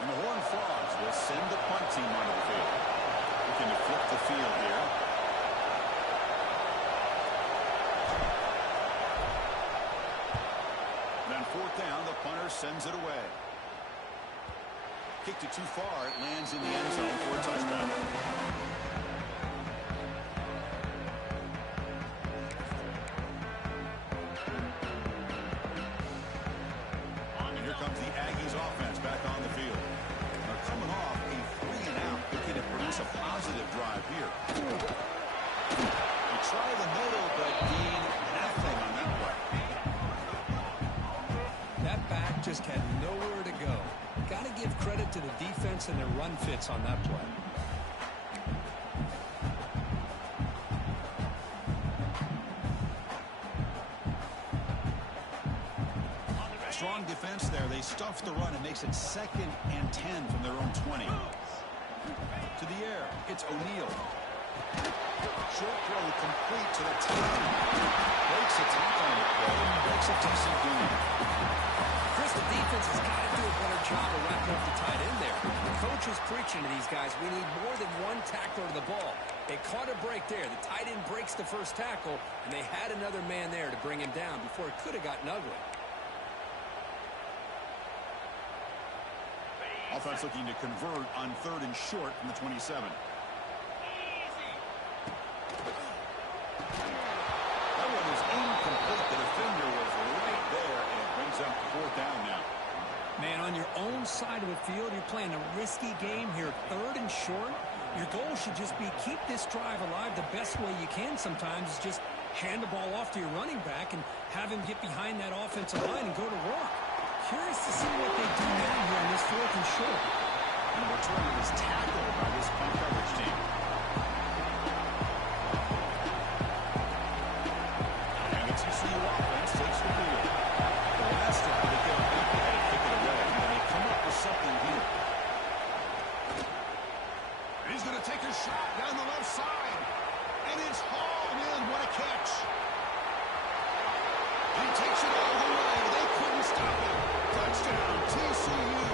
And the Horned Frogs will send the punt team onto the field. Looking to flip the field here. Then fourth down, the punter sends it away. Kicked it too far. It lands in the end zone for a touchdown. And here comes the Aggies offense back on the field. They're coming off a 3-and-out, looking to produce a positive drive here. They try the middle, but gain nothing on that play. That back just had nowhere to go. Got to give credit to the defense and their run fits on that play. Strong defense there. They stuff the run. It makes it 2nd and 10 from their own 20. To the air. It's O'Neal. Short throw complete to the top. Breaks a tackle on the play. Breaks a TCU. Chris, the defense has got to do a better job of wrapping up the tight end there. The coach is preaching to these guys, we need more than one tackler to the ball. They caught a break there. The tight end breaks the first tackle, and they had another man there to bring him down before it could have gotten ugly. Offense looking to convert on 3rd and short from the 27. That one is incomplete. The defender was right there, and it brings up 4th down now. Man, on your own side of the field, you're playing a risky game here. 3rd and short. Your goal should just be keep this drive alive the best way you can sometimes is just hand the ball off to your running back and have him get behind that offensive line and go to work. Curious to see what they do now here on this 4th and short. And the return is tackled by this punt coverage team. And the TCU offense takes the field. The last time they get a big head and kick it away, and they come up with something here. He's going to take a shot down the left side. And it's hauled in. What a catch. He takes it all the way. They couldn't stop it. Touchdown, TCU.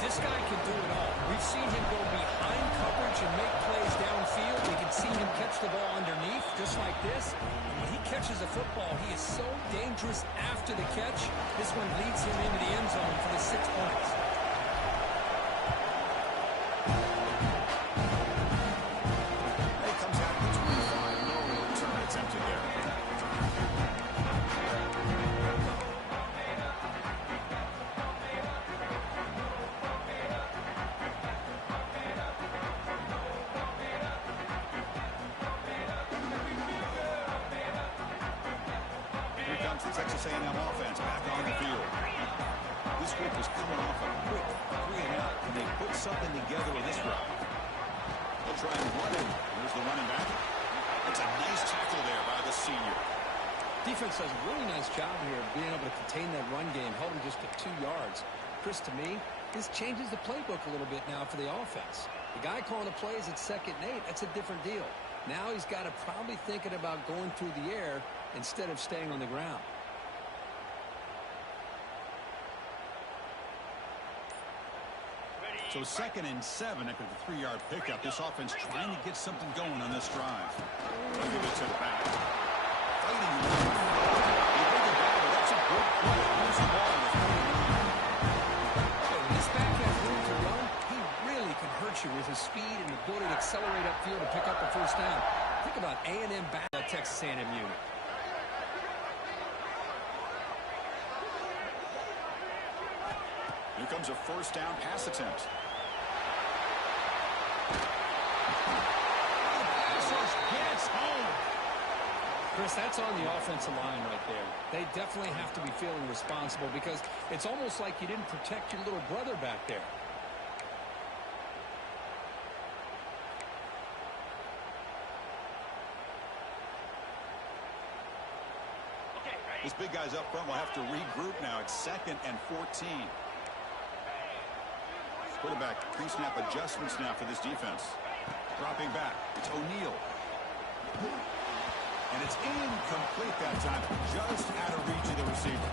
This guy can do it all. We've seen him go behind coverage and make plays downfield. We can see him catch the ball underneath, just like this. And when he catches a football, he is so dangerous after the catch. This one leads him into the end zone for the 6 points. It comes out of the 25. No return attempted there. Texas A&M offense back on the field. This group was coming off a quick 3-and-out, and they put something together with this drive. They'll try and run him. Here's the running back. It's a nice tackle there by the senior. Defense does a really nice job here of being able to contain that run game, held him just at 2 yards. Chris, to me, this changes the playbook a little bit now for the offense. The guy calling the plays at 2nd and 8, that's a different deal. Now he's got to probably thinking about going through the air instead of staying on the ground. So 2nd and 7 after the 3-yard pickup. This offense trying to get something going on this drive. They'll give it to the back. Fighting. He bring it back. That's a good play. Moves the ball with 49. When this back has room to run, he really can hurt you with his speed and ability to accelerate upfield and pick up the first down. Think about A&M back that Texas A&M unit. Here comes a 1st down pass attempt. Gets home. Chris, that's on the offensive line right there. They definitely have to be feeling responsible because it's almost like you didn't protect your little brother back there. This big guy's up front will have to regroup now. It's 2nd and 14. Quarterback pre-snap adjustments now for this defense. Dropping back. It's O'Neal. And it's incomplete that time. Just out of reach of the receiver.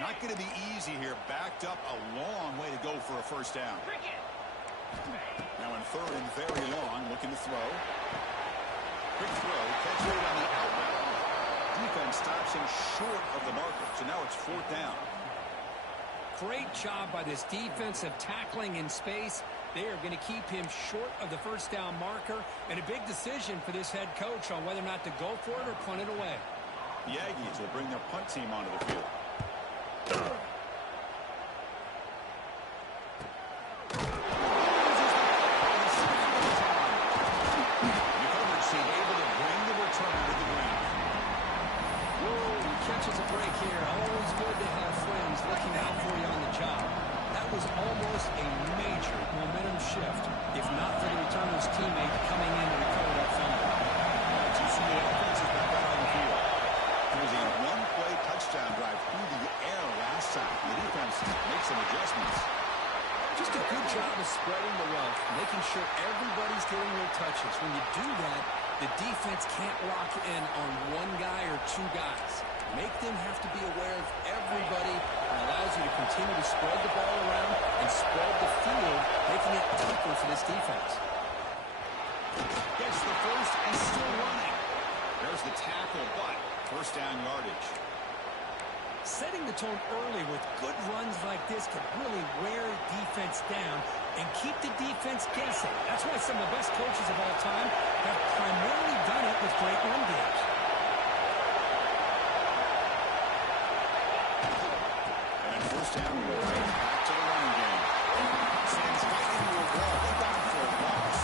Not going to be easy here. Backed up a long way to go for a first down. Now in third and very long, looking to throw. Quick throw, catch it on the outlet. Defense stops him short of the marker, so now it's fourth down. Great job by this defensive tackling in space. They are going to keep him short of the first down marker, and a big decision for this head coach on whether or not to go for it or punt it away. The Aggies will bring their punt team onto the field. Catches a break here. Always good to have friends looking out for you on the job. That was almost a major momentum shift, if not for the returner's teammate coming in to recover that fumble. TCU offense is back out on the field. It was a one-play touchdown drive through the air last time. The defense makes some adjustments. Just a good job of spreading the wealth, making sure everybody's getting their touches. When you do that, the defense can't lock in on one guy or two guys. Make them have to be aware of everybody, and allows you to continue to spread the ball around and spread the field, making it tougher for this defense. Gets the first and still running. There's the tackle, but first down yardage. Setting the tone early with good runs like this can really wear defense down and keep the defense guessing. That's why some of the best coaches of all time have primarily done it with great run games. And first down, we're right back to the running game. Sends right into a wall. They're down for a loss.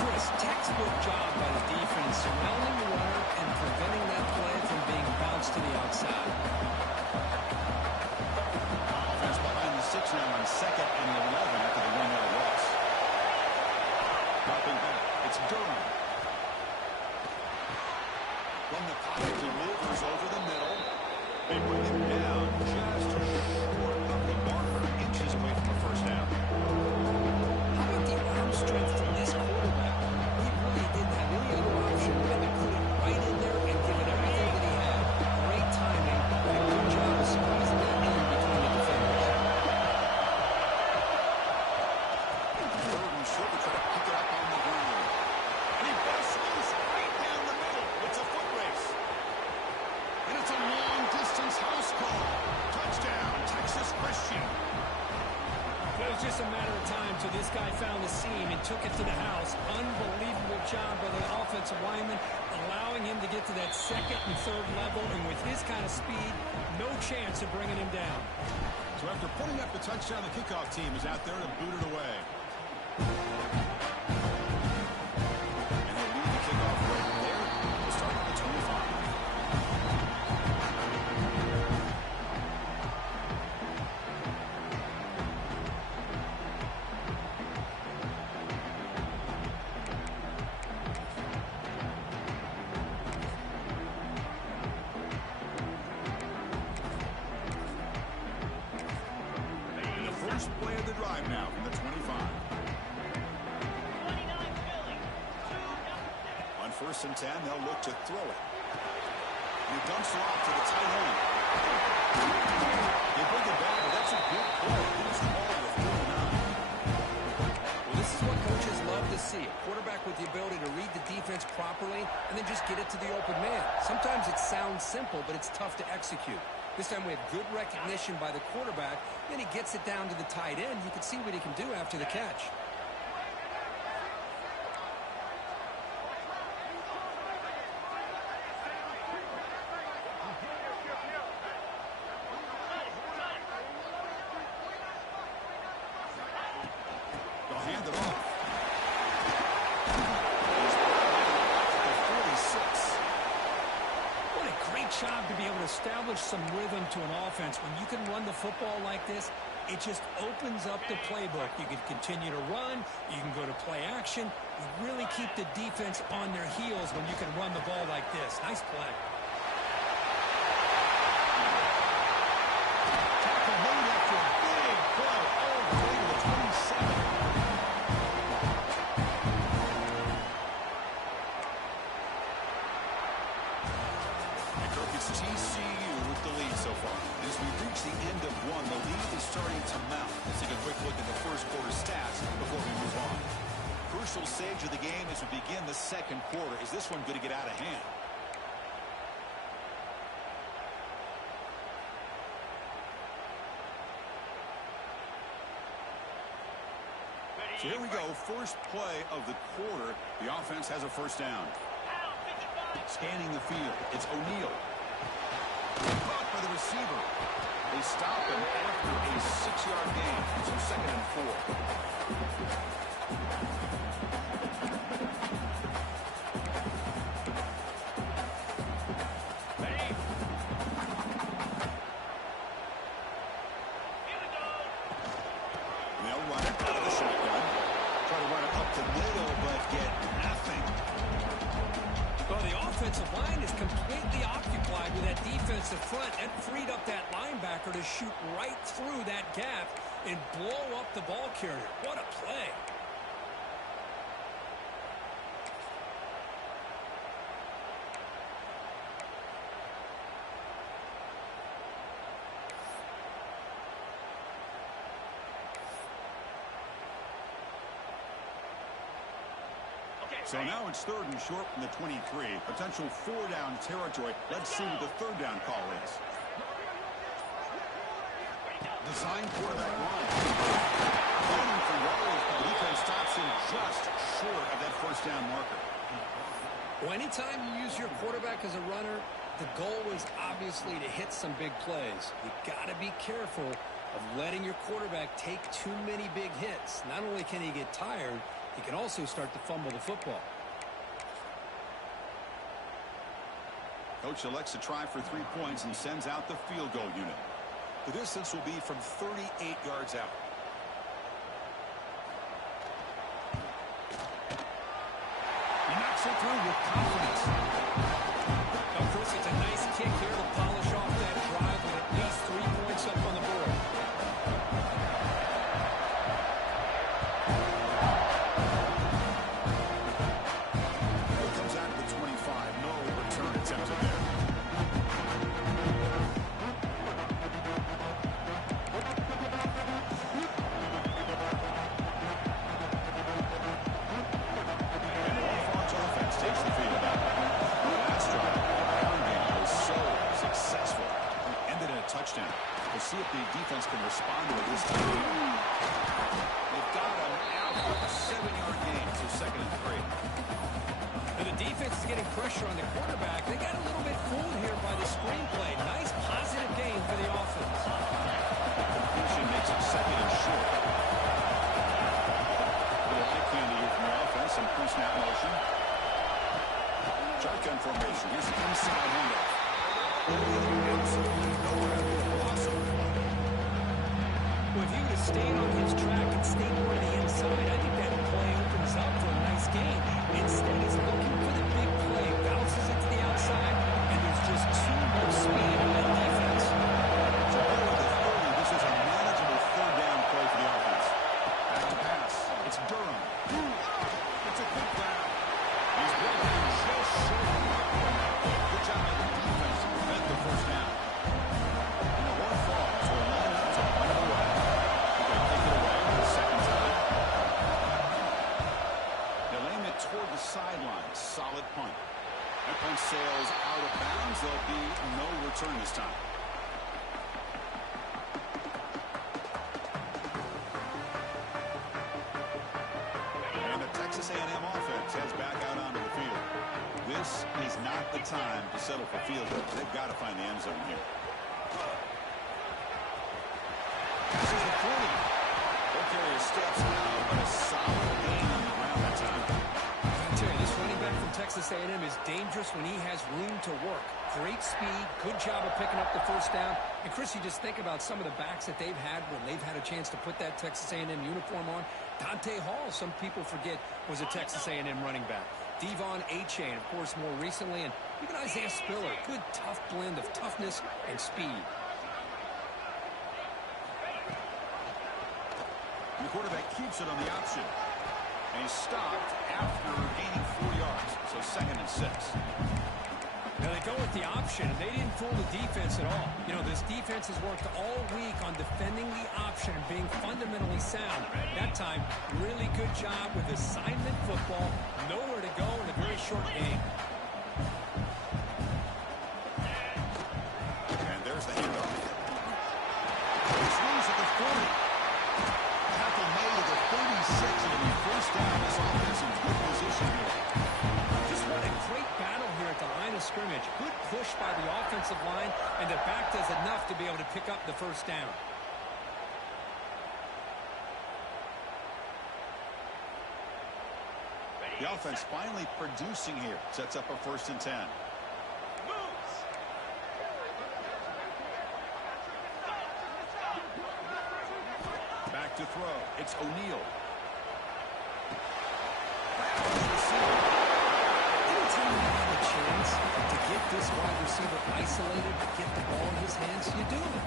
Chris, textbook job by the defense surrounding the runner and preventing that play from being bounced to the outside. Offense behind the 6 now on 2nd and 11 after the 1-yard loss. Dropping back, it's Durham. From the pocket, delivers over the middle. They bring him down just short of the marker, inches away from the first down. How about the arm strength from this quarterback? He really didn't have any other option than to put it right in there and give it everything that he had. Great timing and a good job of squeezing that in between the defenders. Third and short to try to pick it up on the ground. And he bushes right down the middle. It's a foot race. And it's a long-distance house call. Touchdown, Texas Christian. It was just a matter of time till this guy found the seam and took it to the house. Unbelievable job by the offensive lineman, allowing him to get to that second and third level. And with his kind of speed, no chance of bringing him down. So after putting up the touchdown, the kickoff team is out there to boot it away. And they lead the kickoff right there. We'll start at the 25. First play of the drive now from the 25. On 1st and 10, they'll look to throw it. He dumps it off to the tight end. They bring it back, but that's a good play. He's the ball with 49. Well, this is what coaches love to see. A quarterback with the ability to read the defense properly and then just get it to the open man. Sometimes it sounds simple, but it's tough to execute. This time we have good recognition by the quarterback. Then he gets it down to the tight end. You can see what he can do after the catch. They'll hand it off. Job to be able to establish some rhythm to an offense. When you can run the football like this, it just opens up the playbook. You can continue to run. You can go to play action. You really keep the defense on their heels when you can run the ball like this. Nice play. Tackle made after a big play all the way to the 27. And Kirk, it's TCU with the lead so far. As we reach the end of one, the lead is starting to mount. Let's take a quick look at the first quarter stats before we move on. Crucial stage of the game as we begin the second quarter. Is this one going to get out of hand? So here we go, first play of the quarter. The offense has a first down. Scanning the field, it's O'Neal. Caught by the receiver. They stop him after a 6-yard gain. So second and 4. Front and freed up that linebacker to shoot right through that gap and blow up the ball carrier. What a play. So now it's third and short from the 23. Potential 4-down territory. Let's see what the third down call is. Design quarterback run. Running for yards, but the defense stops him just short of that first down marker. Well, anytime you use your quarterback as a runner, the goal is obviously to hit some big plays. You got to be careful of letting your quarterback take too many big hits. Not only can he get tired, he can also start to fumble the football. Coach elects to try for 3 points and sends out the field goal unit. The distance will be from 38 yards out. He knocks it through with confidence. Of course, it's a nice kick here to polish off that drive with at least 3 points up on the board. See if the defense can respond to it this time. They've got him out for a 7-yard gain, so second and 3. And the defense is getting pressure on the quarterback. They got a little bit fooled here by the screenplay. Nice positive gain for the offense. Completion makes it second and short. A little eye candy here from the offense. Some pre-snap motion. Shotgun formation. Here's the inside handoff. Absolutely nowhere. Awesome. Well, if you would have stayed on his track and stayed more to the inside, I think that play opens up for a nice game. Instead, he's looking for the big play, bounces it to the outside, and there's just too much speed in that defense. So over the 30, this is a manageable third down play for the offense. Back to pass. It's Durham. It's a quick down. He's broken just short. Good job by the defense to prevent the first down. And the one fall, so a line up to one away. They're going to kick it away for the second time. They'll aim it toward the sideline. Solid punt. That punt sails out of bounds. There'll be no return this time. And the Texas A&M offense heads back out onto the field. This is not the time to settle for field goals. They've got to find the end zone here. This is the 40. Ball carrier steps out, but a solid gain on the ground that time. I tell you, this running back from Texas A&M is dangerous when he has room to work. Great speed, good job of picking up the first down. And, Chris, you just think about some of the backs that they've had when they've had a chance to put that Texas A&M uniform on. Dante Hall, some people forget, was a Texas A&M running back. Devon Achane, of course, more recently, and even Isaiah Spiller. Good, tough blend of toughness and speed. The quarterback keeps it on the option. And he's stopped after gaining 4 yards. So second and 6. Now they go with the option, and they didn't fool the defense at all. You know, this defense has worked all week on defending the option and being fundamentally sound. That time, really good job with assignment football. Nowhere to go in a very short game. And there's the handoff. This moves at the 40. Tackle made at the 36, and it'll be first down. This offense in good position here. Just what a great battle here at the line of scrimmage. Good push by the offensive line, and the back does enough to be able to pick up the first down. The offense finally producing here. Sets up a 1st and 10. Back to throw. It's O'Neal. Anytime you have a chance to get this wide receiver isolated, to get the ball in his hands, you do it.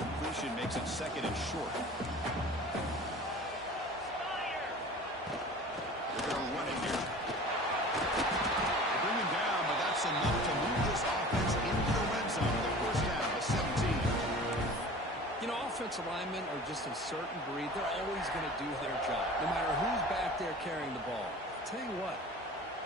Completion makes it 2nd and short. They're going to run it here. They bring him down, but that's enough to move this offense into the red zone. The first down, a 17. You know, offensive linemen are just a certain breed. They're always going to do their job, no matter who's back there carrying the ball. I'll tell you what,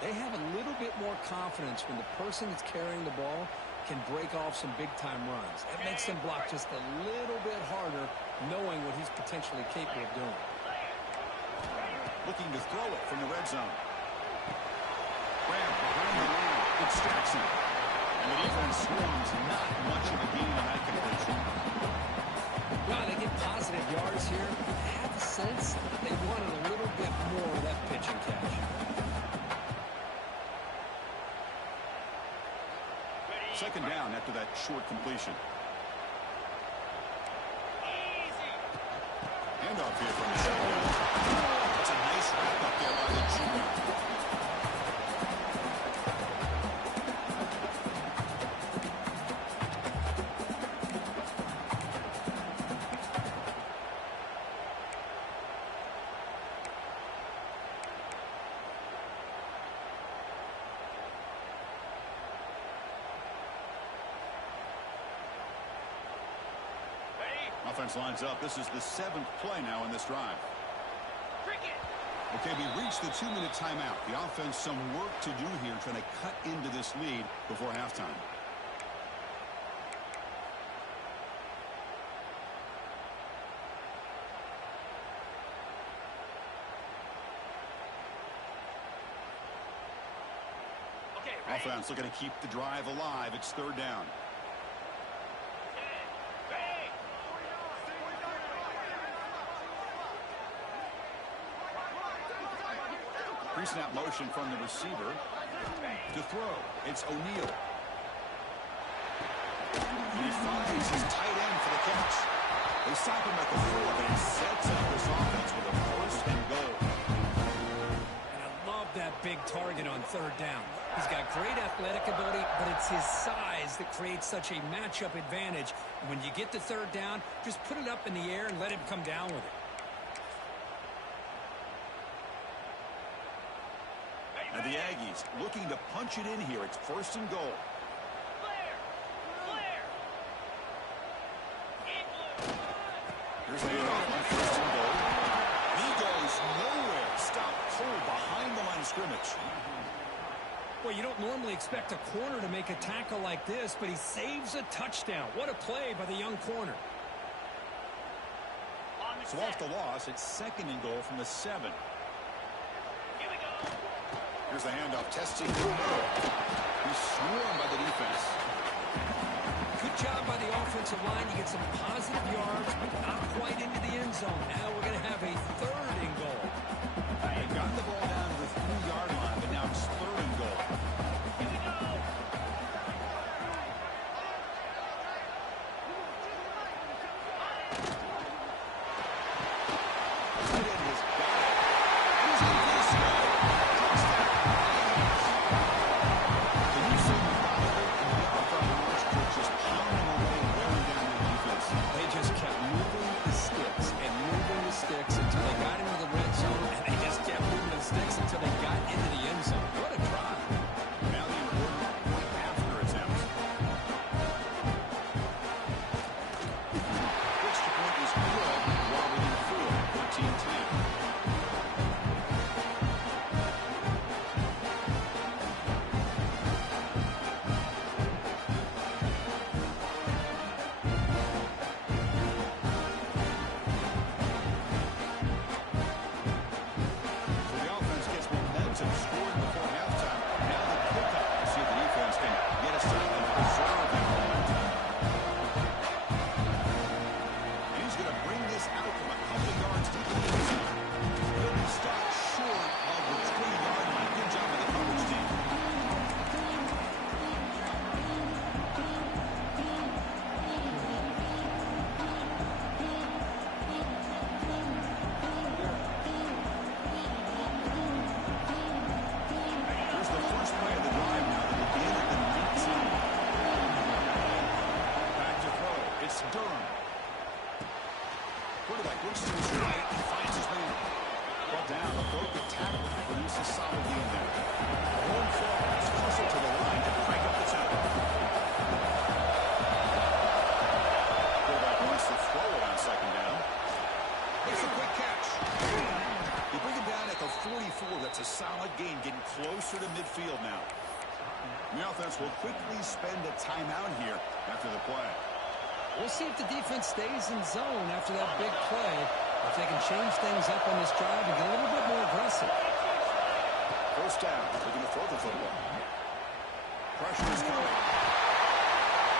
they have a little bit more confidence when the person that's carrying the ball can break off some big-time runs. It makes them block just a little bit harder, knowing what he's potentially capable of doing. Looking to throw it from the red zone. Grab behind the line. It's Jackson. And the defense swarms. Not much of a gain on that completion. Well, they get positive yards here. I have the sense that they wanted a little bit more of that pitch and catch. Second down after that short completion. Handoff here from the shotgun. That's a nice wrap up there by the junior. Offense lines up. This is the 7th play now in this drive. Okay, we reached the 2-minute timeout. The offense some work to do here trying to cut into this lead before halftime. Offense looking to keep the drive alive. It's 3rd down. Pre-snap motion from the receiver. To throw, it's O'Neal. He finds his tight end for the catch. They stop him at the 4, but he sets up this offense with a 1st and goal. And I love that big target on 3rd down. He's got great athletic ability, but it's his size that creates such a matchup advantage. And when you get to 3rd down, just put it up in the air and let him come down with it. And the Aggies looking to punch it in here. It's 1st and goal. Here's the handoff on 1st and goal. He goes nowhere. Stop cold behind the line of scrimmage. Well, you don't normally expect a corner to make a tackle like this, but he saves a touchdown. What a play by the young corner. So off the loss, it's 2nd and goal from the 7. Here's the handoff, testing the middle. He's swarmed by the defense. Good job by the offensive line. You get some positive yards, but not quite into the end zone. Now we're going to have a 3rd and goal. They got the ball down to the 3-yard line, but now it's 3rd and goal. They just kept moving the sticks and moving the sticks until they a solid game there. Home frogs cross it to the line to crank up the tempo. Quarterback wants to throw it on second down. It's a quick catch. They bring him down at the 44. That's a solid gain, getting closer to midfield now. The offense will quickly spend a timeout here after the play. We'll see if the defense stays in zone after that big play, if they can change things up on this drive and get a little bit more aggressive. First down, looking to throw the football. Pressure is coming.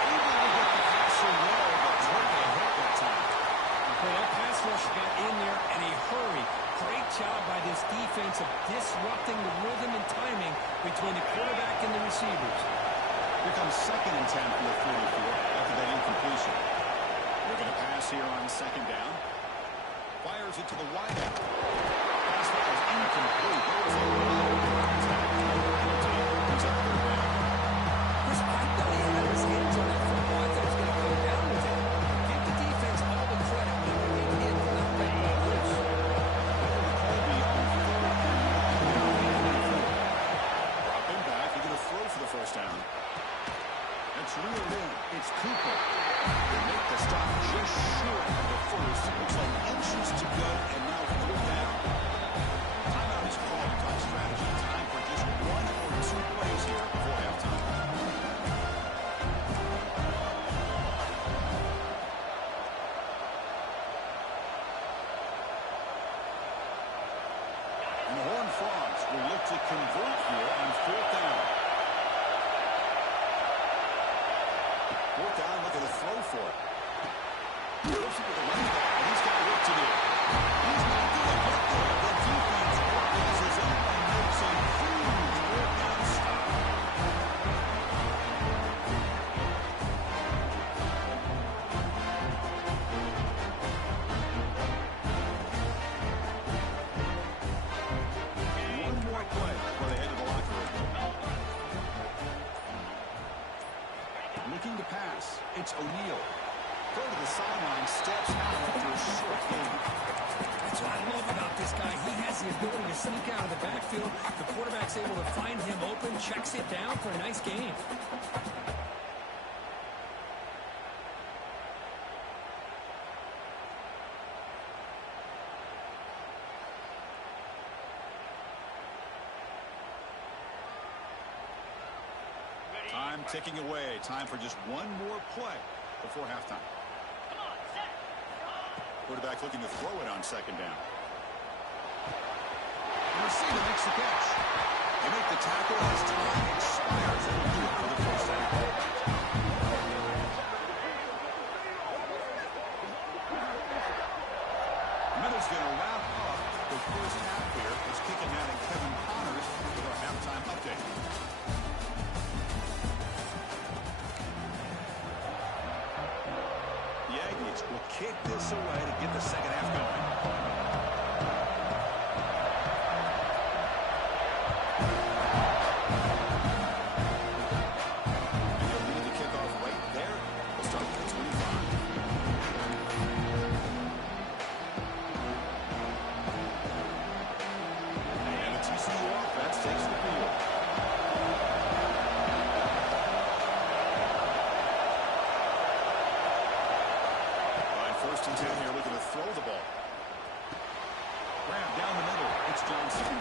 Able to get the pass away, but took a hit that time. Well, that pass rush got in there in a hurry. Great job by this defense of disrupting the rhythm and timing between the quarterback and the receivers. Here comes second and 10 from the 44 after that incompletion. We're going to pass here on second down. Fires it to the wideout. Pass that was incomplete. There was a lot of contact. He's up third down. Chris, I thought he had his hands on that football. I thought he was going to come down with it. Give the defense all the credit when they did hit and not let it loose. Drop him back. He's going to throw for the first down. It's reeled in. It's Cooper. They make the stop just short of the first. Looks like inches to go, and now fourth down. Timeout is called to talk strategy. Time for just one or two plays here before halftime. And the Horned Frogs will look to convert here on fourth down. Fourth down, look at the throw for it. Goes it with the running back, and he's got work to do. He's not doing it there. The defense rises up and makes a huge fourth down stop. One more play before they head to the locker room. Looking to pass. It's O'Neal. Throw to the sideline. Steps out after a short gain. That's what I love about this guy. He has the ability to sneak out of the backfield. The quarterback's able to find him open, checks it down for a nice gain. Time ticking away. Time for just one more play before halftime. Quarterback looking to throw it on second down. The receiver makes the catch. They make the tackle as time expires. That'll do it for the first down. Middle's going to wrap up the first half here. It's kicking out at Kevin Connors with our halftime update. The Aggies will kick this away to get the second half going. And they'll lead the kickoff right there. They'll start with the 25. And the TCU offense takes the field. First and 10 here, looking to throw the ball. Grab down the middle. It's Johnson.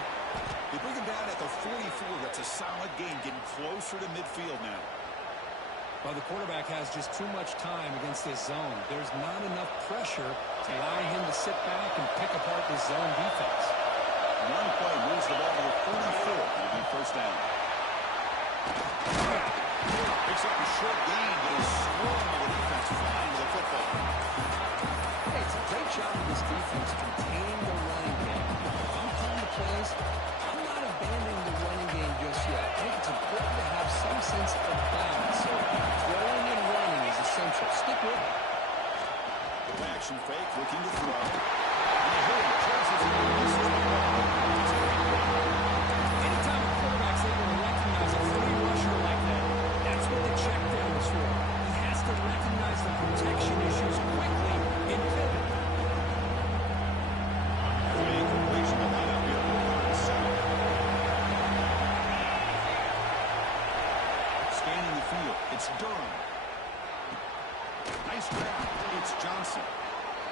They bring him down at the 44. That's a solid gain, getting closer to midfield now. Well, the quarterback has just too much time against this zone. There's not enough pressure to allow him to sit back and pick apart this zone defense. One play moves the ball to the 44. It'll be first down. Picks up a short gain, but is swarmed by the defense flying to the football. Hey, it's a great job of this defense containing the running game. If I'm calling the plays, I'm not abandoning the running game just yet. I think it's important to have some sense of balance. So throwing and running is essential. Stick with it. Action fake, looking to throw. And the hill crosses and misses the ball. Anytime a quarterback's able to recognize a free rusher like that, that's what the check down is for. He has to recognize the protection issues quickly and pivot. After the incompletion, the lineup here on second. It's Durham. Nice grab. It's Johnson.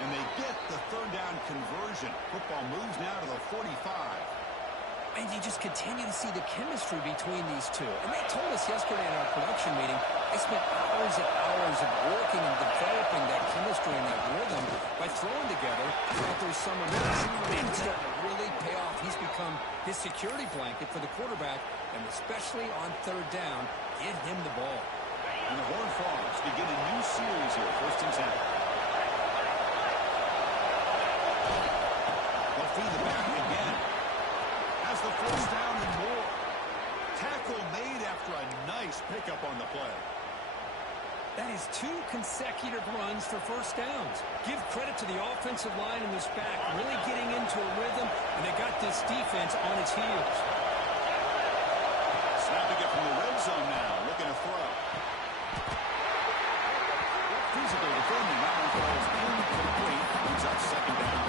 And they get the third down conversion. Football moves now to the 45. And you just continue to see the chemistry between these two. And they told us yesterday in our production meeting, they spent hours and hours of working and developing that chemistry and that rhythm by throwing together throughout their summer months. And it's starting to really pay off. He's become his security blanket for the quarterback, and especially on third down, give him the ball. And the Horned Frogs begin a new series here, 1st and 10. They'll feed the back again. Has the first down and more. Tackle made after a nice pickup on the play. That is 2 consecutive runs for first downs. Give credit to the offensive line in this back, really getting into a rhythm, and they got this defense on its heels. Snapping it from the red zone now, looking to throw. Physical defending, that one falls incomplete. Brings up second down.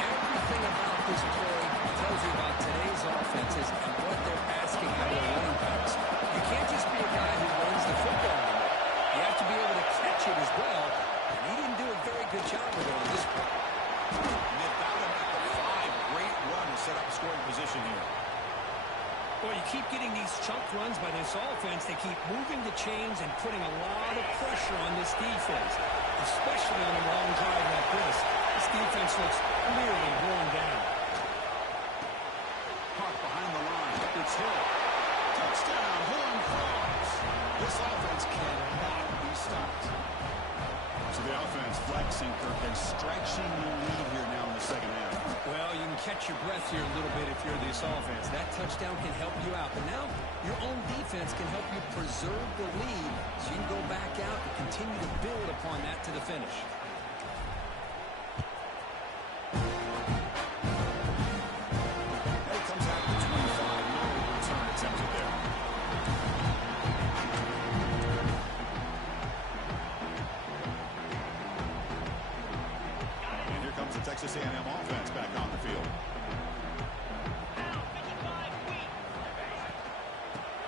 Everything about this play tells you about today's offenses and what they're asking out of their running backs. You can't just be a guy who runs the football anymore. You have to be able to catch it as well, and he didn't do a very good job of it on this play. And they've got him at the 5. Great run to set up scoring position here. Well, you keep getting these chunk runs by this offense. They keep moving the chains and putting a lot of pressure on this defense, especially on a long drive like this. This defense looks clearly worn down. Caught behind the line. It's Hill. Touchdown, Horned Frogs. This offense cannot be stopped. So the offense flexing, Kirk, and stretching the lead here now in the second half. Well, you can catch your breath here a little bit if you're this offense. That touchdown can help you out. But now your own defense can help you preserve the lead so you can go back out and continue to build upon that to the finish. It comes out to 25. No return attempted there. And here comes the Texas A&M offense back on the field.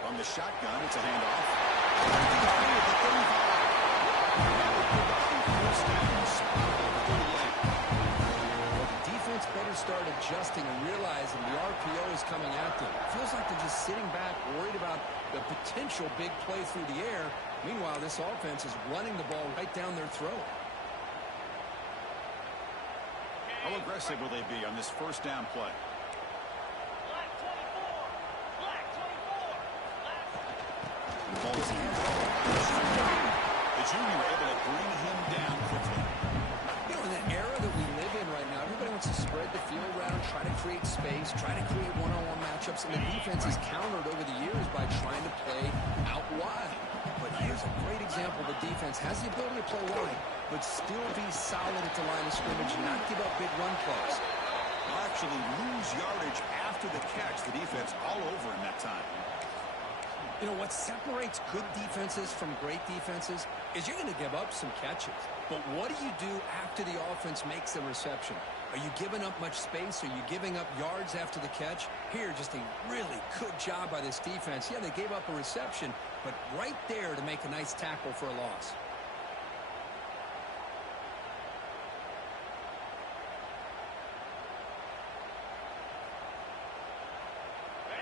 From the shotgun, it's a handoff. At the 35. First down, spot at the 38. Well, the defense better start adjusting and realizing the RPO is coming at them. Feels like they're just sitting back, worried about the potential big play through the air. Meanwhile, this offense is running the ball right down their throat. How aggressive will they be on this first down play? The junior able to bring him down quickly. You know, in the era that we live in right now, everybody wants to spread the field around, try to create space, try to create one-on-one matchups, and the defense is countered over the years by trying to play out wide. But here's a great example. The defense has the ability to play wide, but still be solid at the line of scrimmage and not give up big run plays. They'll actually lose yardage after the catch. The defense all over in that time. You know, what separates good defenses from great defenses is you're going to give up some catches. But what do you do after the offense makes a reception? Are you giving up much space? Are you giving up yards after the catch? Here, just a really good job by this defense. Yeah, they gave up a reception, but right there to make a nice tackle for a loss.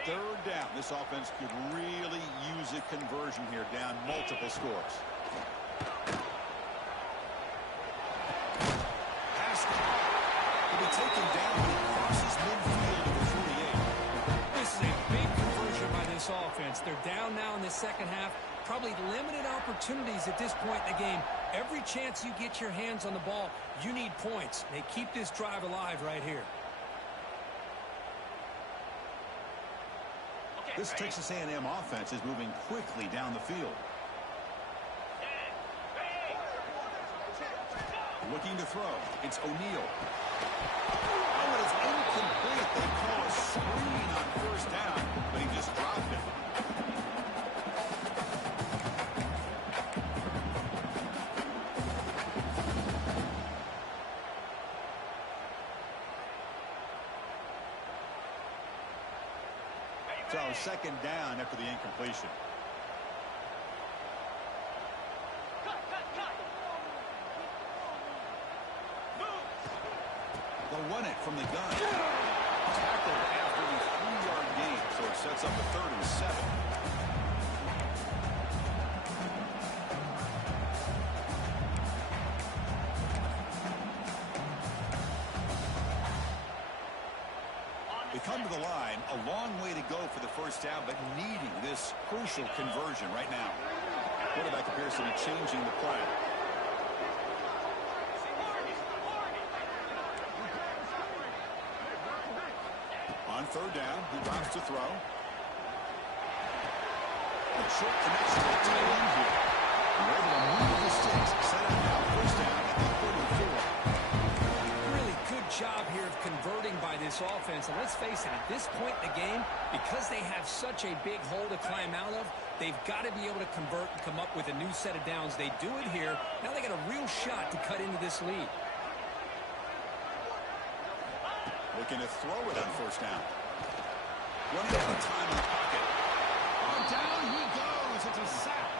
Third down. This offense could really use a conversion here, down multiple scores. Pass will be taken down. He crosses midfield to the 48. This is a big conversion by this offense. They're down now in the second half. Probably limited opportunities at this point in the game. Every chance you get your hands on the ball, you need points. They keep this drive alive right here. This Texas A&M offense is moving quickly down the field. Looking to throw. It's O'Neal. Oh, it is incomplete. They call a screen on first down, but he just dropped it. So second down after the incompletion. run it from the gun. Tackled after the 3-yard gain, so it sets up a 3rd and 7. They come to the line, a long way to go for the first down, but needing this crucial conversion right now. Quarterback appears to be changing the play. On 3rd down, he drops to throw. A short connection to the tight end here. They're able to move the sticks, set up now, 1st down at the 34. Really good job here of converting by this offense. And let's face it, at this point in the game, because they have such a big hole to climb out of, they've got to be able to convert and come up with a new set of downs. They do it here. Now they got a real shot to cut into this lead. Looking to throw it on 1st down. Running out of time in the pocket. Oh, down he goes. It's a sack.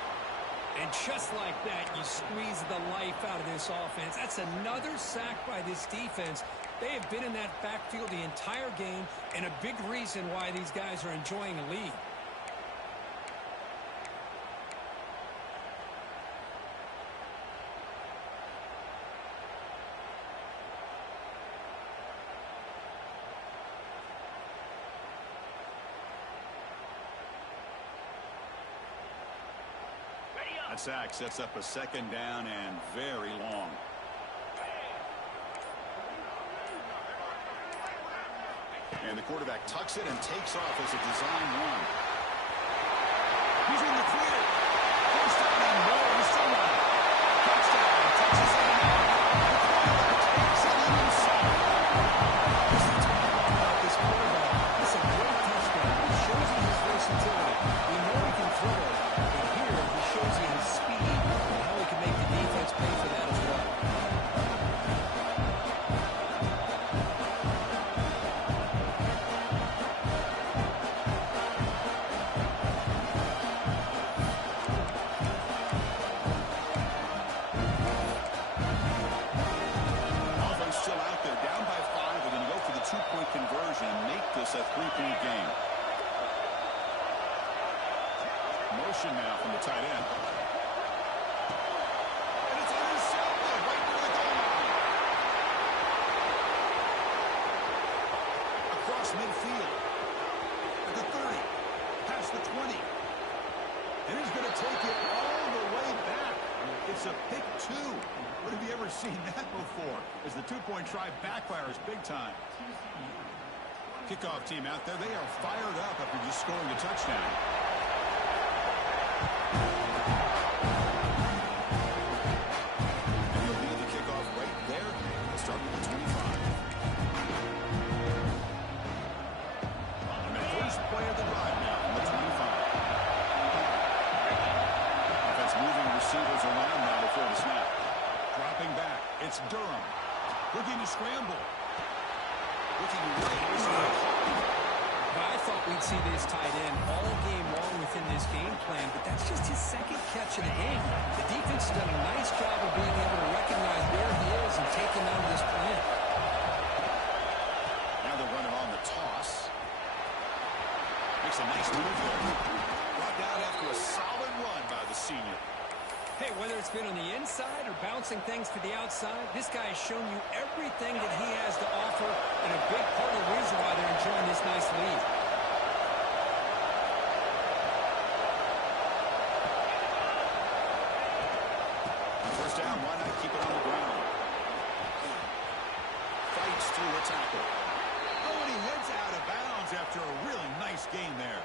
And just like that, you squeeze the life out of this offense. That's another sack by this defense. They have been in that backfield the entire game, and a big reason why these guys are enjoying a lead. That sack sets up a 2nd down and very long. And the quarterback tucks it and takes off as a design run. He's in the clear. 1st down and more. He's still running. Touchdown. Texas A&M. Takes it inside. This is what I love about this quarterback. It's a great touchdown. It shows you his versatility. We know he can throw it, but here he shows you his speed and how he can make the defense pay for that as well. Offense still out there, down by 5. They're going to go for the 2-point conversion and make this a 3-point game. Motion now from the tight end. And it's intercepted right near the goal line. Across midfield. At the 30. Past the 20. And he's going to take it all the way back. It's a pick 2. What have you ever seen that before? As the 2-point try backfires big time. Kickoff team out there. They are fired up after just scoring a touchdown. And he'll lead the kickoff right there. Starting at the 25. And the first play of the drive now from the 25. Offense moving receivers around now before the snap. Dropping back. It's Durham. Looking to scramble. Looking right. I thought we'd see this tight end all game long within this game plan, but that's just his 2nd catch of the game. The defense has done a nice job of being able to recognize where he is and take him out of this plan. Now they're running on the toss. Makes a nice move there. Brought down after a solid run by the senior. Hey, whether it's been on the inside or bouncing things to the outside, this guy has shown you everything that he has to offer, and a big part of the reason why they're enjoying this nice lead. First down, why not keep it on the ground? Fights through a tackle. Oh, and he heads out of bounds after a really nice game there.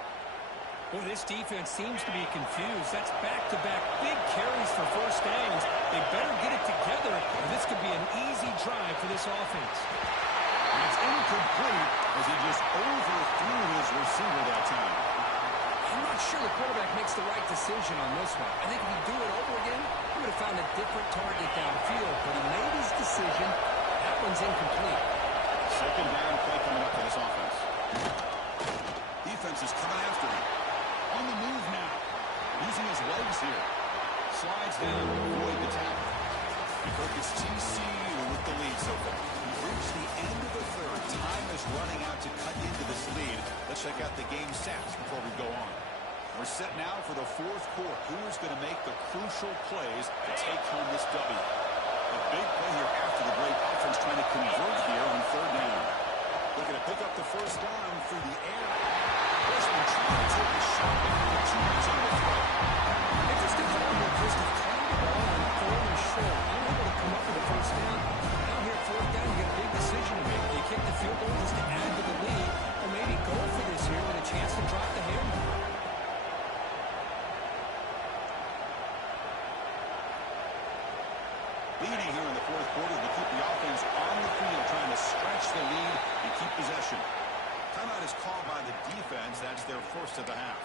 Boy, this defense seems to be confused. That's back-to-back big carries for 1st downs. They better get it together, or this could be an easy drive for this offense. And it's incomplete as he just overthrew his receiver that time. I'm not sure the quarterback makes the right decision on this one. I think if he'd do it over again, he would have found a different target downfield, but he made his decision. That one's incomplete. 2nd down play coming up for this offense. Defense is coming after him. On the move now. Using his legs here. Slides down to avoid the tackle. Because it's TCU with the lead so far. We've reached the end of the check out the game stats before we go on. We're set now for the fourth quarter. Who is going to make the crucial plays to take home this W? A big play here after the great offense trying to convert here on third down. Looking to pick up the first down through the air. Bushman trying to take a shot, but too much on the throw. Interesting call here, Chris, to throw the ball on third and short. Unable to come up with a first down. Now here at fourth down, you got a big decision to make. Do you kick the field goal just to add to the lead, or maybe go for this here with a chance to drop the hammer? Leading here in the fourth quarter to keep the offense on the field, trying to stretch the lead and keep possession. Timeout is called by the defense. That's their first of the half.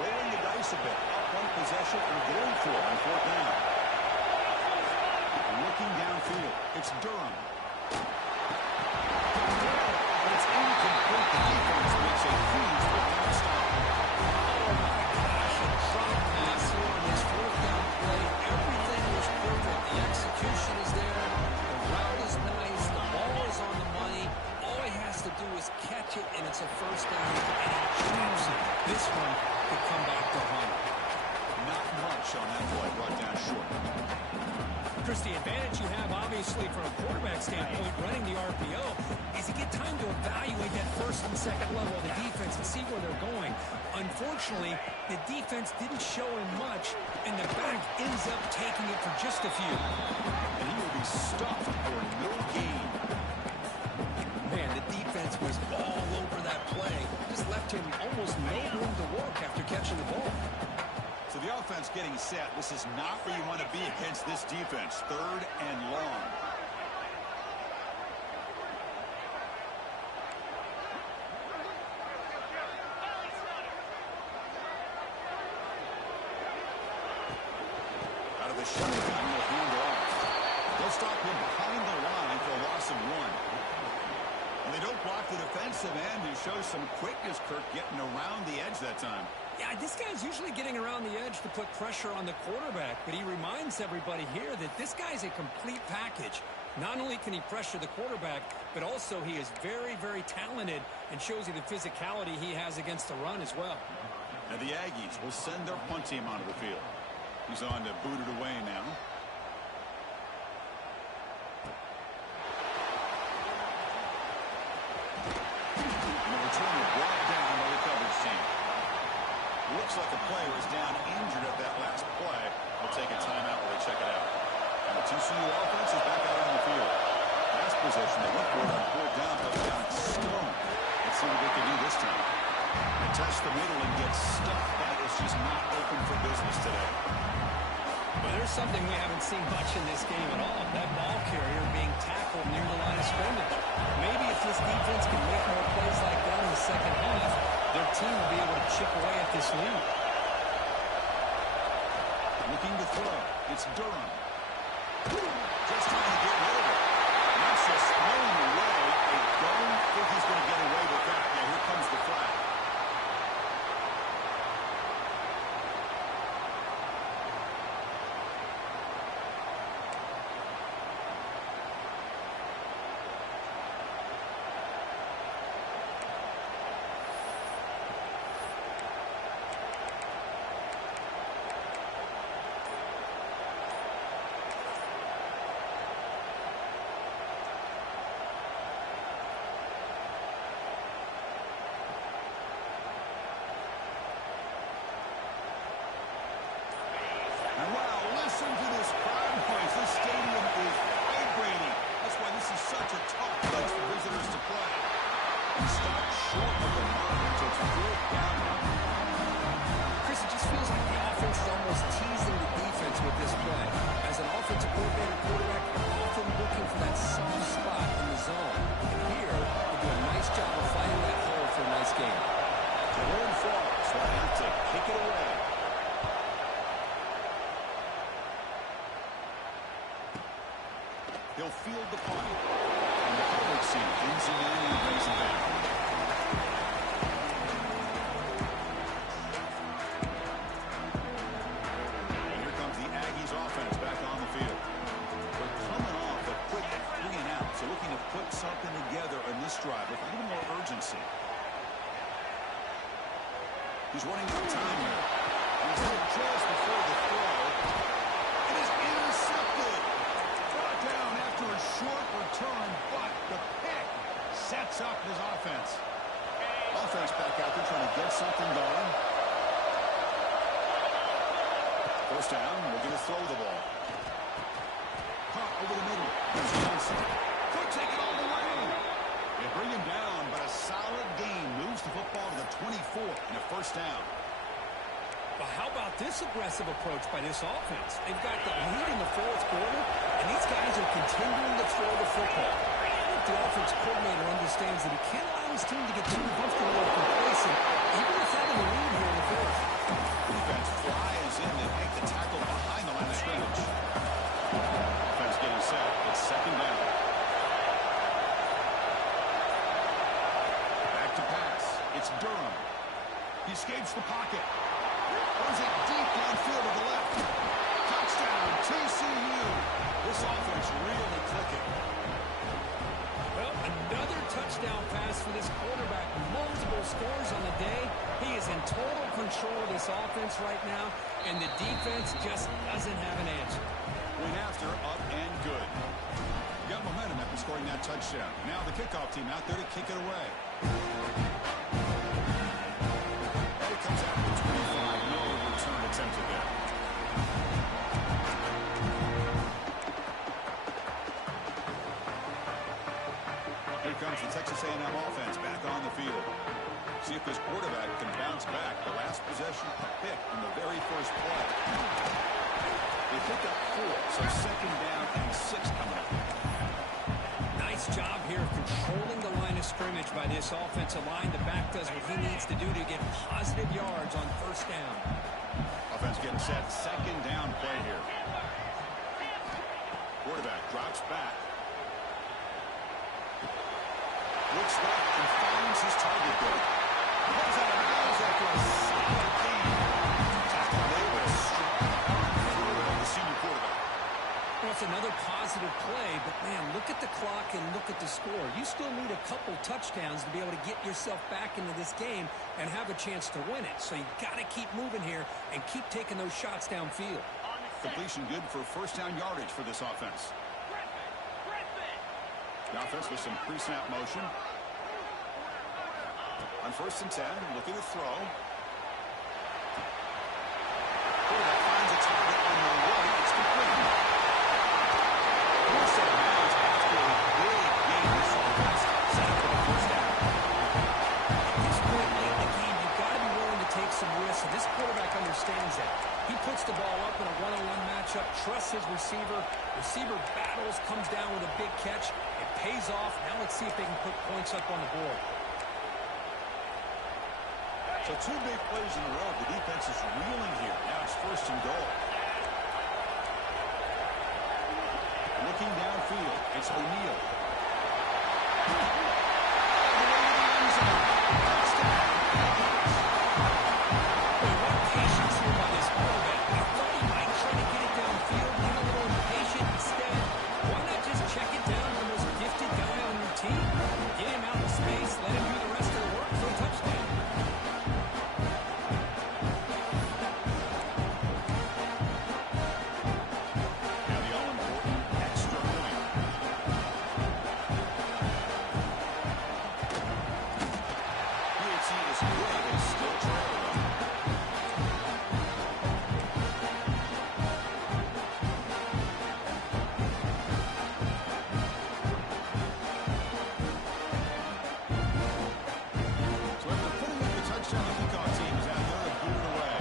Rolling the dice a bit. Up one possession and going for it on fourth down. Looking downfield. It's Durham. It's incomplete. The defense makes a huge fourth-down stop. Oh, my gosh, a drop pass here on this fourth down play. Everything was perfect. The execution is there. The route is nice. The ball is on the money. All he has to do is catch it, and it's a first down, and he jams it. This one could come back to haunt him. Not much on that play. Brought down short. Chris, the advantage you have, obviously, from a quarterback standpoint, running the RPO, is you get time to evaluate that first and second level of the defense and see where they're going. Unfortunately, the defense didn't show him much, and the back ends up taking it for just a few. And he will be stuffed for no gain. Man, the defense was all over that play. Just left him almost no room to work after catching the ball. So the offense getting set. This is not where you want to be against this defense. Third and long. Out of the shotgun, they'll hand it off. They'll stop him behind the line for a loss of one. And they don't block the defensive end, who shows some quickness, Kirk, getting around the edge that time. Yeah, this guy's usually getting around the edge to put pressure on the quarterback, but he reminds everybody here that this guy's a complete package. Not only can he pressure the quarterback, but also he is very, very talented and shows you the physicality he has against the run as well. And the Aggies will send their punt team onto the field. He's on to boot it away now. And the returner brought down by the coverage team. Looks like a player is down injured at that last play. We'll take a timeout while they check it out. And the TCU offense is back out on the field. Last possession, they went for it on fourth down, but got stung. Let's see what they can do this time. They test the middle and get stuck. That is just not open for business today. Well, there's something we haven't seen much in this game at all. That ball carrier being tackled near the line of scrimmage. Maybe if this defense can make more plays like that in the second half, their team will be able to chip away at this lead. Looking to throw. It's Durham. Just trying to get rid of it. That's just thrown away. I don't think he's going to get away with that. Yeah, here comes the flag. And wow, listen to this crowd noise. This stadium is vibrating. That's why this is such a tough place for visitors to play. He stopped short of the mark until it's fourth down. Chris, it just feels like the offense is almost teasing the defense with this play. As an offensive coordinator quarterback, you're often looking for that soft spot in the zone. And here, they do a nice job of finding that hole for a nice game. Jerome Forbes will have to kick it away. He'll field the punt. And the coverage team brings him in and brings him back. first down. We're going to throw the ball. Caught over the middle. Could take it all the way. They bring him down, but a solid gain moves the football to the 24 and a first down. Well, how about this aggressive approach by this offense? They've got the lead in the fourth quarter, and these guys are continuing to throw the football. I think the offense coordinator understands that he can't allow his team to get too comfortable or complacent, even with having the lead here in the fourth. Defense flies in to make the tackle behind the line of scrimmage. Defense getting set. It's second down. Back to pass. It's Durham. He escapes the pocket. Throws it deep downfield to the left. Touchdown, TCU. This offense really clicking. Well, another touchdown pass for this quarterback. Multiple scores on the day. He is in total control of this offense right now, and the defense just doesn't have an answer. Went after, up and good. Got momentum after scoring that touchdown. Now the kickoff team out there to kick it away. It comes out to 25. No return attempted there. Here comes the Texas A&M offense back on the field. See if this quarterback can bounce back. The last possession, a pick in the very first play. They pick up 4, so second down and 6 coming up. Nice job here of controlling the line of scrimmage by this offensive line. The back does what he needs to do to get positive yards on first down. Offense getting set. Second down play here. Quarterback drops back. Looks left and finds his target there. Pulls out of bounds after a solid gain. Tackle there with a strong arm through on the senior quarterback. Well, it's another positive play, but, man, look at the clock and look at the score. You still need a couple touchdowns to be able to get yourself back into this game and have a chance to win it. So you've got to keep moving here and keep taking those shots downfield. Completion good for first down yardage for this offense. The offense with some pre-snap motion. On first and 10, looking to throw. Quarterback finds a target on the right. It's complete. Forced out of bounds after a big gain. This offense set up for the first down. At this point late in the game, you've got to be willing to take some risks, and this quarterback understands that. He puts the ball up in a one-on-one matchup, trusts his receiver. Receiver battles, comes down with a big catch. It pays off. Now let's see if they can put points up on the board. So 2 big plays in a row. The defense is reeling here. Now it's first and goal. Looking downfield, it's O'Neal. Patience here by this quarterback. I thought he might try to get it downfield, get a little impatient. Instead, why not just check it down to the most gifted guy on your team? Get him out of space, let him do the rest of the work for a touchdown. Now the all-important extra point. PHC is quick and still trailing. So after putting up the touchdown, the kickoff team is out there to boot it away.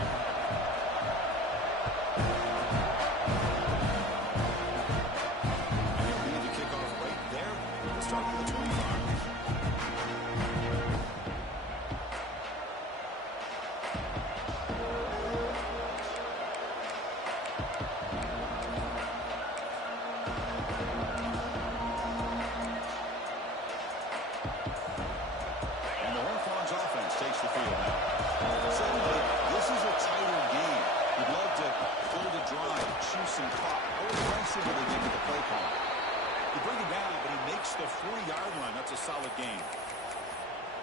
And they'll lead the kickoff right there. Starting at the 25. And the Hawthorns offense takes the field now. Suddenly, this is a tighter game. You'd love to pull the drive, choose some clock. More aggressive when they get to the play call. You bring it down, but he makes the 40-yard line. That's a solid game.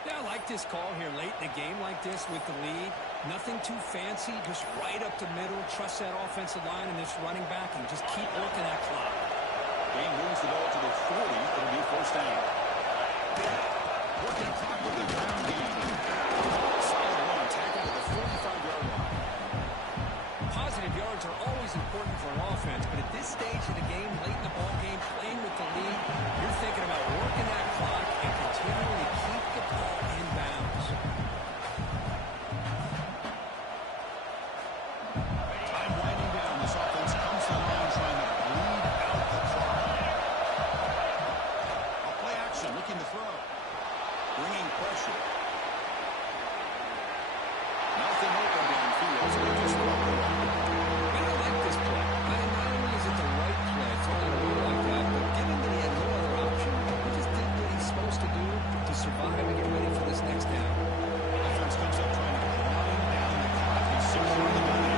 Yeah, I like this call here late in a game like this with the lead. Nothing too fancy, just right up the middle. Trust that offensive line and this running back and just keep working that clock. Game moves the ball to the 40. It'll be first down. Working the clock with the ground game. Solid run, tackle to the 45-yard line. Positive yards are always important for an offense, but at this stage of the game, late in the ball game, playing with the lead, you're thinking about working that clock and continuing to keep the ball in bounds. Time winding down. This offense comes to the line trying to bleed out the clock. A play action, looking to throw. Bringing pressure. Nothing open downfield, so they just throw it. I like this play. Not only is it the right play, throwing a rule like that, but given that he had no other option, he just did what he's supposed to do to survive and get ready for this next down. Offense comes up trying to grind down the clock and secure the money.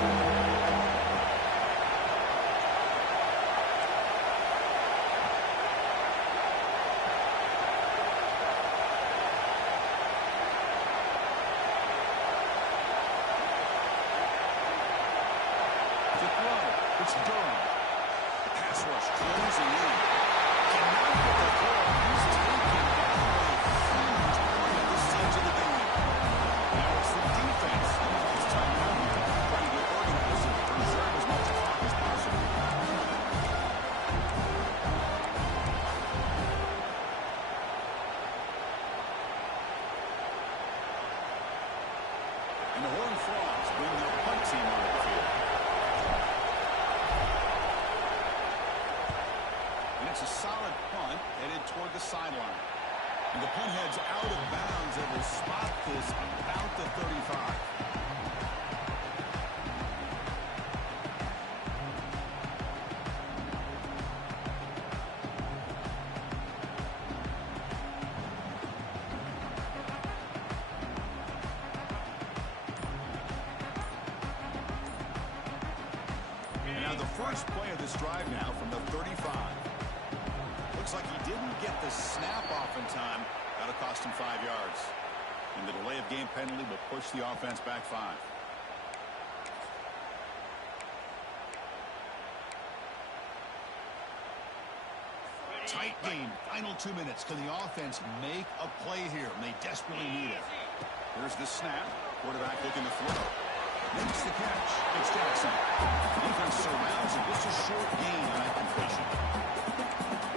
It's Durham. The pass rush closing in. Cannot get the throw. He's taking a huge point at this stage of the game. Now it's the defense. This time out, trying to get organized and preserve as much clock as possible. And the Horned Frogs bring their punt team on the field. It's a solid punt headed toward the sideline. And the punt heads out of bounds and will spot this about the 35. And now the first play of this drive now from the 35. Looks like he didn't get the snap off in time. That'll cost him 5 yards. And the delay of game penalty will push the offense back 5. Tight game. Final 2 minutes. Can the offense make a play here? And they desperately need it. Here's the snap. Quarterback looking to throw. Makes the catch. It's Jackson. Defense surrounds him. Just a short gain on that completion.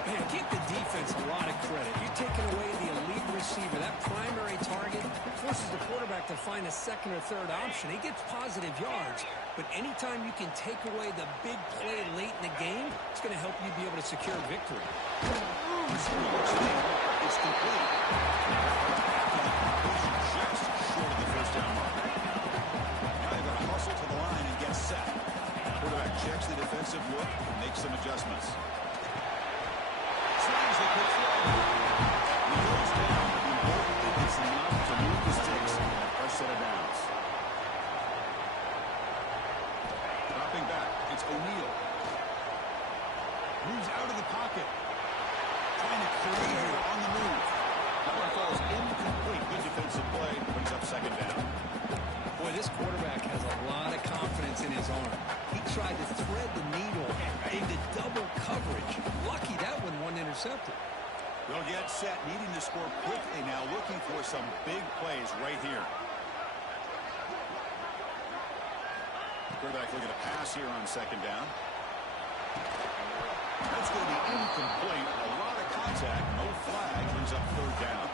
Man, give the defense a lot of credit. You're taking away the elite receiver. That primary target forces the quarterback to find a second or third option. He gets positive yards, but anytime you can take away the big play late in the game, it's going to help you be able to secure victory. It's complete. Just short of the first down mark. Now they've got to hustle to the line and get set. Quarterback checks the defensive look, makes some adjustments. Slams the quick throw. He goes down. Importantly, it's enough to move the sticks on that fresh set of downs. Dropping back, it's O'Neal. Moves out of the pocket. Trying to create here on the move. That one falls incomplete. Good defensive play. Brings up second down. Boy, this quarterback has a lot of confidence in his arm. He tried to thread the needle into double coverage. Lucky that one wasn't intercepted. They'll get set, needing to score quickly now, looking for some big plays right here. Quarterback looking to pass here on second down. That's going to be incomplete. A lot of contact, no flag, brings up third down.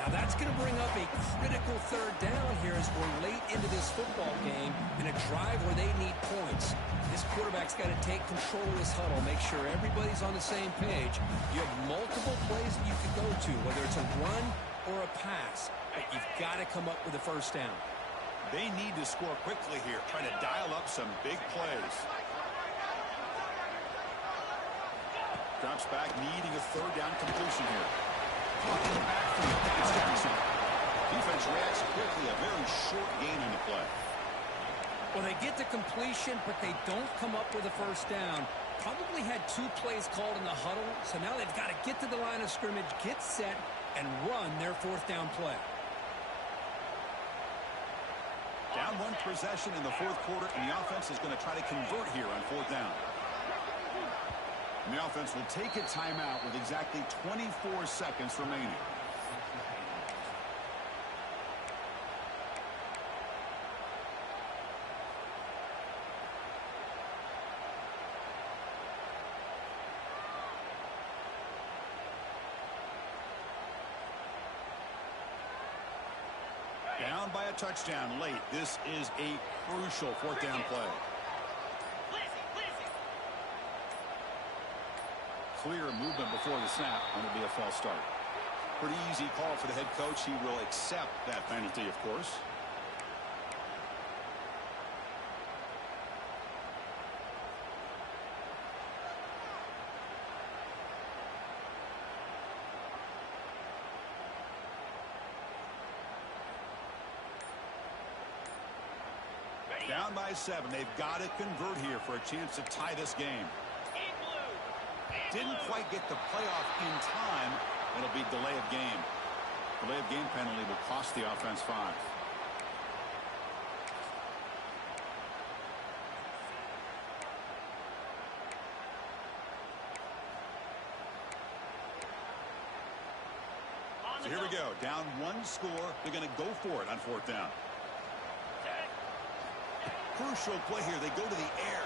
Now that's going to bring up a critical third down here as we're late into this football game in a drive where they need points. This quarterback's got to take control of this huddle, make sure everybody's on the same page. You have multiple plays that you could go to, whether it's a run or a pass, but you've got to come up with a first down. They need to score quickly here, trying to dial up some big plays. Drops back, needing a third down completion here. Looking back from the it's Jackson. Defense reacts quickly, a very short gain on the play. Well, they get the completion, but they don't come up with a first down. Probably had 2 plays called in the huddle, so now they've got to get to the line of scrimmage, get set, and run their fourth down play. Down 1 possession in the fourth quarter, and the offense is going to try to convert here on fourth down. And the offense will take a timeout with exactly 24 seconds remaining. touchdown late. This is a crucial fourth down play. Clear movement before the snap, and it'll be a false start. Pretty easy call for the head coach. He will accept that penalty, of course. Down by 7. They've got to convert here for a chance to tie this game. Didn't quite get the playoff in time. It'll be delay of game. Delay of game penalty will cost the offense 5. So here we go. Down 1 score. They're going to go for it on fourth down. Crucial play here. They go to the air.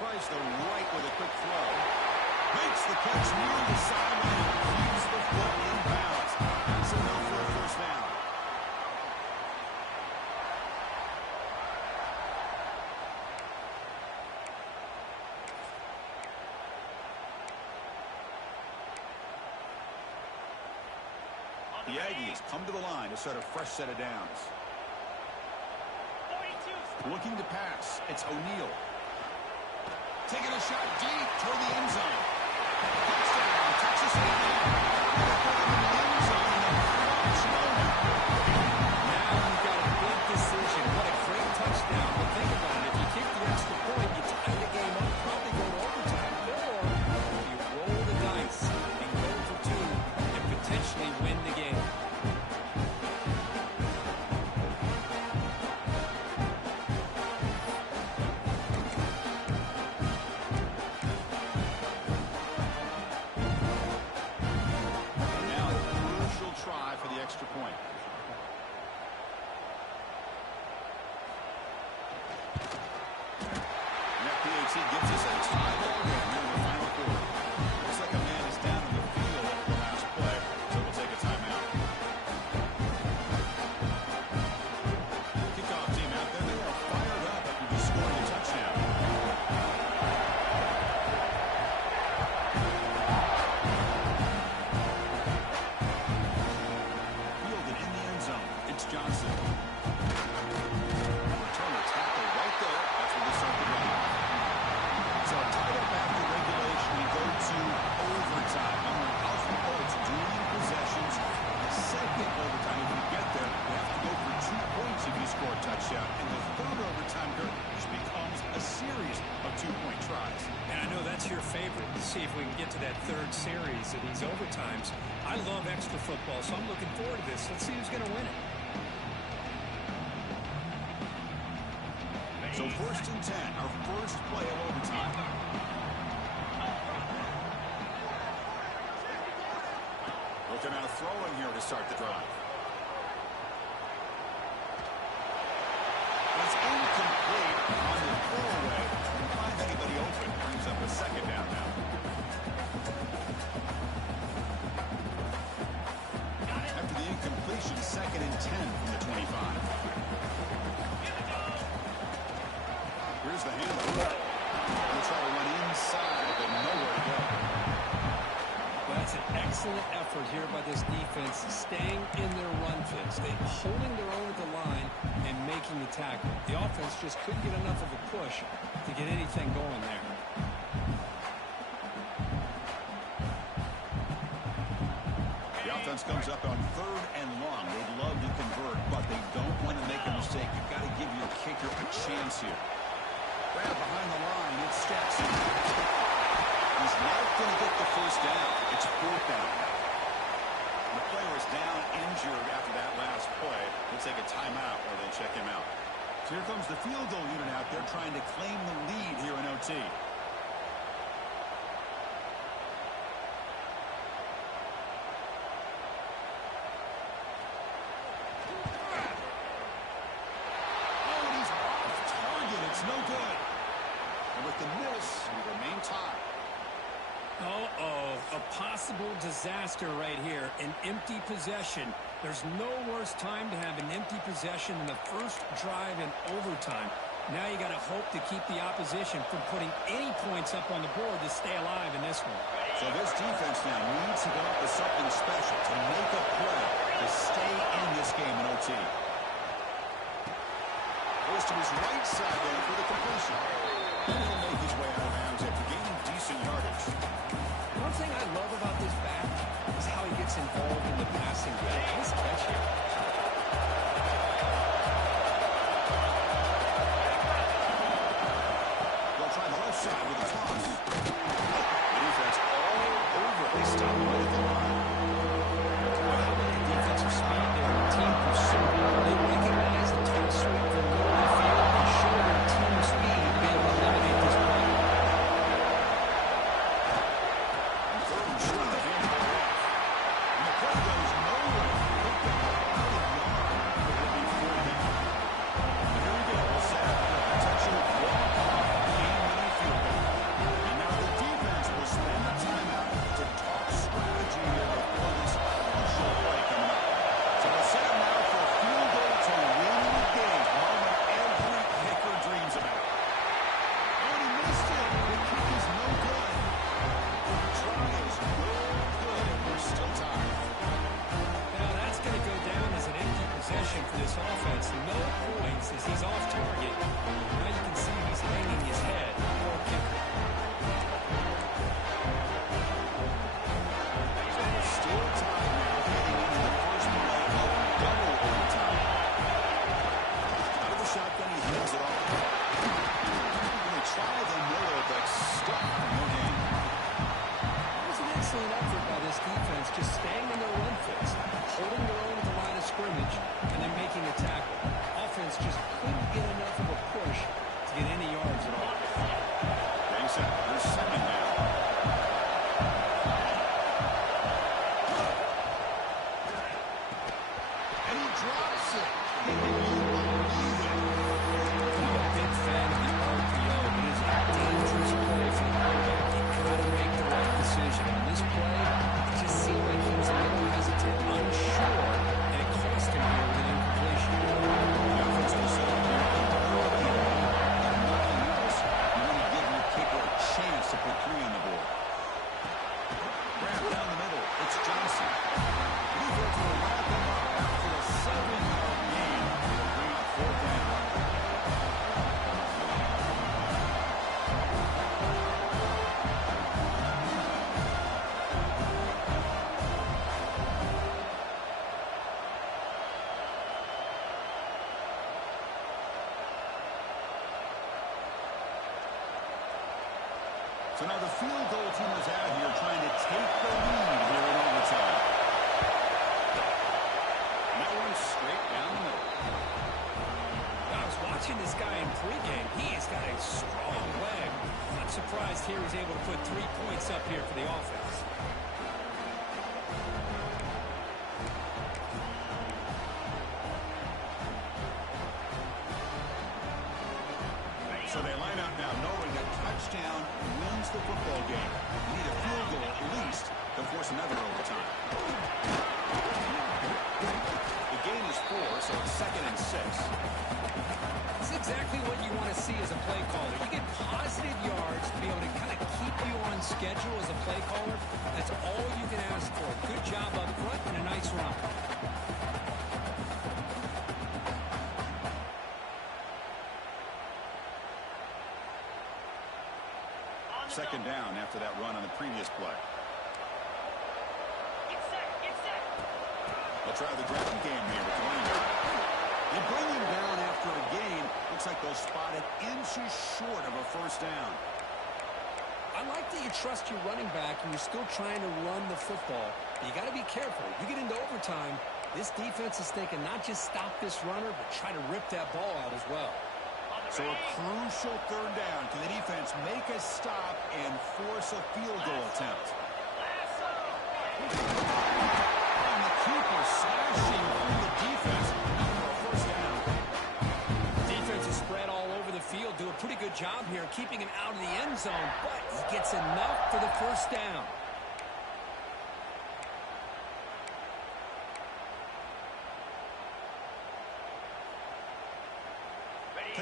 Tries the right with a quick throw. Makes the catch near the sideline and keeps the foot in bounds. That's enough for a first down. The Aggies come to the line to start a fresh set of downs. Looking to pass. It's O'Neal. Taking a shot deep toward the end zone. Touchdown, Texas A&M. They're putting him in the end zone, and Now you've got a big decision. What a great touchdown. But think about it. If you kick the extra point, you tie the game up, probably go to overtime. Or you roll the dice and go for 2 and potentially win the game. See if we can get to that third series of these overtimes. I love extra football, so I'm looking forward to this. Let's see who's going to win it. So 1st and 10, our first play of overtime. Looking at throwing here to start the drive. It's incomplete on the throwaway. Didn't find anybody open. Brings up a second down now. After the incompletion, 2nd and 10 from the 25. Here's the handoff. They'll try to run inside, but nowhere to go. Well, that's an excellent effort here by this defense, staying in their run fix. They're holding their own at the line and making the tackle. The offense just couldn't get enough of a push to get anything going there. The offense comes up on 3rd and long. They'd love to convert, but they don't want to make a mistake. You've got to give your kicker a chance here. Grab behind the line. It's Stetson. He's not going to get the first down. It's 4th down. The player is down injured after that last play. They'll take a timeout or they'll check him out. So here comes the field goal unit out there trying to claim the lead here in OT. No good. And with the miss, we remain tied. Uh-oh. A possible disaster right here, an empty possession. There's no worse time to have an empty possession than the first drive in overtime. Now you got to hope to keep the opposition from putting any points up on the board to stay alive in this one. So this defense now needs to come up with something special to make a play to stay in this game in OT. Goes to his right side there for the completion. And he'll make his way out of bounds after gaining decent yardage. One thing I love about this back is how he gets involved in the passing game. Nice catch here. They'll try the left side with a toss. The defense all over it. They stop him right at the line. Well, how about the defensive speed there? The team pursuit. They recognize the toss sweep from the middle of the field and show their team speed to be able to eliminate this play. Third and short, the handball off. And the play goes nowhere. Picked up about a yard. It will be fourth down. And here we go. We'll set up a potential walk-off game-winning field goal. And now the defense will spend the timeout to talk strategy here before this crucial play coming up. So we'll set up now for a field goal to win the game. The moment every kicker dreams about. Oh, and he missed it. The kick is no good. Try is no good. We're still tied. Now that's going to go down as an empty possession for this offense. No points as he's off target. Now you can see he's hanging his head. Poor kicker. So we're still tied now heading into the first play of double overtime. Out of the shotgun, he hands it off. And they try the middle, but stuck. No gain. It was an excellent effort by this defense, just staying in their run fits, holding their own at the line of scrimmage, and then making a tackle. Offense just couldn't get enough of a push to get any yards at all. They set their second down. And he drops it. Can you believe it? I'm a big fan of the RPO, but it's a dangerous play for the quarterback. You got to make the right decision. On this play, it just seemed like he was a little hesitant, unsure, and it cost him here with an incompletion. The offense will set up here in the RPO. And nothing else, you want to give your kicker a chance to put three on the board. Wrap down the middle. It's Johnson. The defense will wrap him up after a 7-yard gain. Bring up fourth down. So now the field goal team is out here trying to take the lead here in overtime. And that one's straight down the middle. I was watching this guy in pregame. He has got a strong leg. I'm not surprised here he's able to put 3 points up here for the offense. So they line up now knowing that touchdown wins the football game. You need a field goal at least to force another overtime. The gain is 4, so it's 2nd and 6. That's exactly what you want to see as a play caller. You get positive yards to be able to kind of keep you on schedule as a play caller. That's all you can ask for. Good job up front and a nice run. Second down after that run on the previous play. They'll try the ground game here with the linebacker. They bring him down after a gain. Looks like they'll spot it inches short of a first down. I like that you trust your running back and you're still trying to run the football. You got to be careful. You get into overtime, this defense is thinking not just stop this runner, but try to rip that ball out as well. So a crucial third down. Can the defense make a stop and force a field goal attempt? And the keeper slashing through the defense for a first down. Defense is spread all over the field. Do a pretty good job here keeping him out of the end zone, but he gets enough for the first down.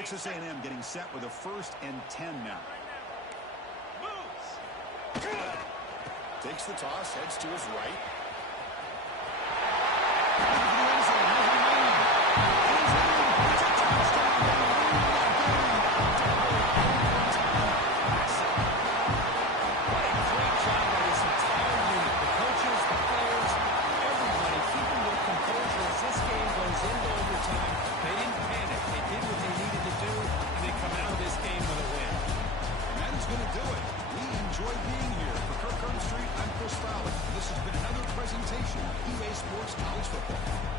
Texas A&M getting set with a 1st and 10 now. Takes the toss, heads to his right. This has been another presentation of EA Sports College Football.